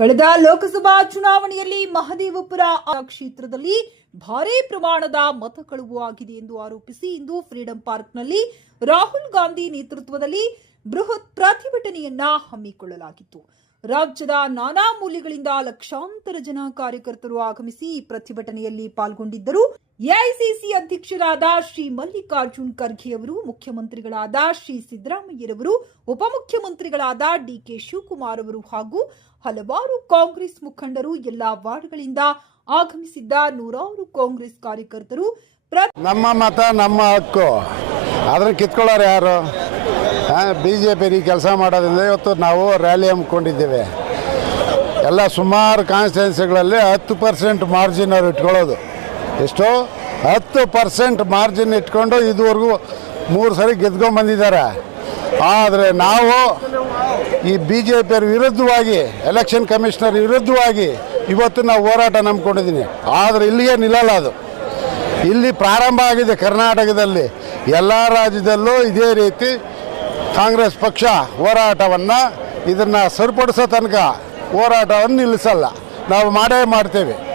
ಕಳೆದ ಲೋಕಸಭಾ ಚುನಾವಣೆಯಲ್ಲಿ ಮಹದೇವಪುರ ಕ್ಷೇತ್ರದಲ್ಲಿ ಭಾರೀ ಪ್ರಮಾಣದ ಮತ ಕಳುವು ಆಗಿದೆ ಎಂದು ಆರೋಪಿಸಿ ಇಂದು ಫ್ರೀಡಂ ಪಾರ್ಕ್ನಲ್ಲಿ ರಾಹುಲ್ ಗಾಂಧಿ ನೇತೃತ್ವದಲ್ಲಿ ಬೃಹತ್ ಪ್ರತಿಭಟನೆಯನ್ನ ಹಮ್ಮಿಕೊಳ್ಳಲಾಗಿತ್ತು. ರಾಜ್ಯದ ನಾನಾ ಮೂಲೆಗಳಿಂದ ಲಕ್ಷಾಂತರ ಜನ ಕಾರ್ಯಕರ್ತರು ಆಗಮಿಸಿ ಪ್ರತಿಭಟನೆಯಲ್ಲಿ ಪಾಲ್ಗೊಂಡಿದ್ದರು. ಎಐಸಿಸಿ ಅಧ್ಯಕ್ಷರಾದ ಶ್ರೀ ಮಲ್ಲಿಕಾರ್ಜುನ್ ಖರ್ಗೆ ಅವರು, ಮುಖ್ಯಮಂತ್ರಿಗಳಾದ ಶ್ರೀ ಸಿದ್ದರಾಮಯ್ಯರವರು, ಉಪಮುಖ್ಯಮಂತ್ರಿಗಳಾದ ಡಿಕೆ ಶಿವಕುಮಾರ್ ಅವರು ಹಾಗೂ ಹಲವಾರು ಕಾಂಗ್ರೆಸ್ ಮುಖಂಡರು ಎಲ್ಲಾ ವಾರ್ಡ್ಗಳಿಂದ ಆಗಮಿಸಿದ್ದ ನೂರಾರು ಕಾಂಗ್ರೆಸ್ ಕಾರ್ಯಕರ್ತರು. ನಮ್ಮ ಮತ ನಮ್ಮ ಹಕ್ಕು. ಅದನ್ನು ಕಿತ್ಕೊಳ್ಳೋರು ಯಾರು? ಬಿ ಜೆ ಪಿ ಕೆಲಸ ಮಾಡೋದ್ರಿಂದ ಇವತ್ತು ನಾವು ರ್ಯಾಲಿ ಹಮ್ಮಿಕೊಂಡಿದ್ದೇವೆ. ಎಲ್ಲ ಸುಮಾರು ಕಾನ್ಸ್ಟಿಟ್ಯೂನ್ಸಿಗಳಲ್ಲಿ ಹತ್ತು ಪರ್ಸೆಂಟ್ ಮಾರ್ಜಿನ್ ಅವ್ರು ಇಟ್ಕೊಳ್ಳೋದು. ಎಷ್ಟು? ಹತ್ತು ಪರ್ಸೆಂಟ್ ಮಾರ್ಜಿನ್ ಇಟ್ಕೊಂಡು ಇದುವರೆಗೂ ಮೂರು ಸರಿ ಗೆದ್ಕೊಂಡ್ಬಂದಿದ್ದಾರೆ ಆದರೆ ನಾವು ಈ ಬಿ ಜೆ ಪಿಯವ್ರ ವಿರುದ್ಧವಾಗಿ ಎಲೆಕ್ಷನ್ ಕಮಿಷನರ್ ವಿರುದ್ಧವಾಗಿ ಇವತ್ತು ನಾವು ಹೋರಾಟ ನಂಬ್ಕೊಂಡಿದ್ದೀನಿ ಆದರೆ ಇಲ್ಲಿಗೆ ನಿಲ್ಲಲ್ಲ ಅದು. ಇಲ್ಲಿ ಪ್ರಾರಂಭ ಆಗಿದೆ ಕರ್ನಾಟಕದಲ್ಲಿ. ಎಲ್ಲ ರಾಜ್ಯದಲ್ಲೂ ಇದೇ ರೀತಿ ಕಾಂಗ್ರೆಸ್ ಪಕ್ಷ ಹೋರಾಟವನ್ನು ಇದನ್ನು ಸರಿಪಡಿಸೋ ತನಕ ಹೋರಾಟವನ್ನು ನಿಲ್ಲಿಸಲ್ಲ. ನಾವು ಮಾಡೇ ಮಾಡ್ತೇವೆ.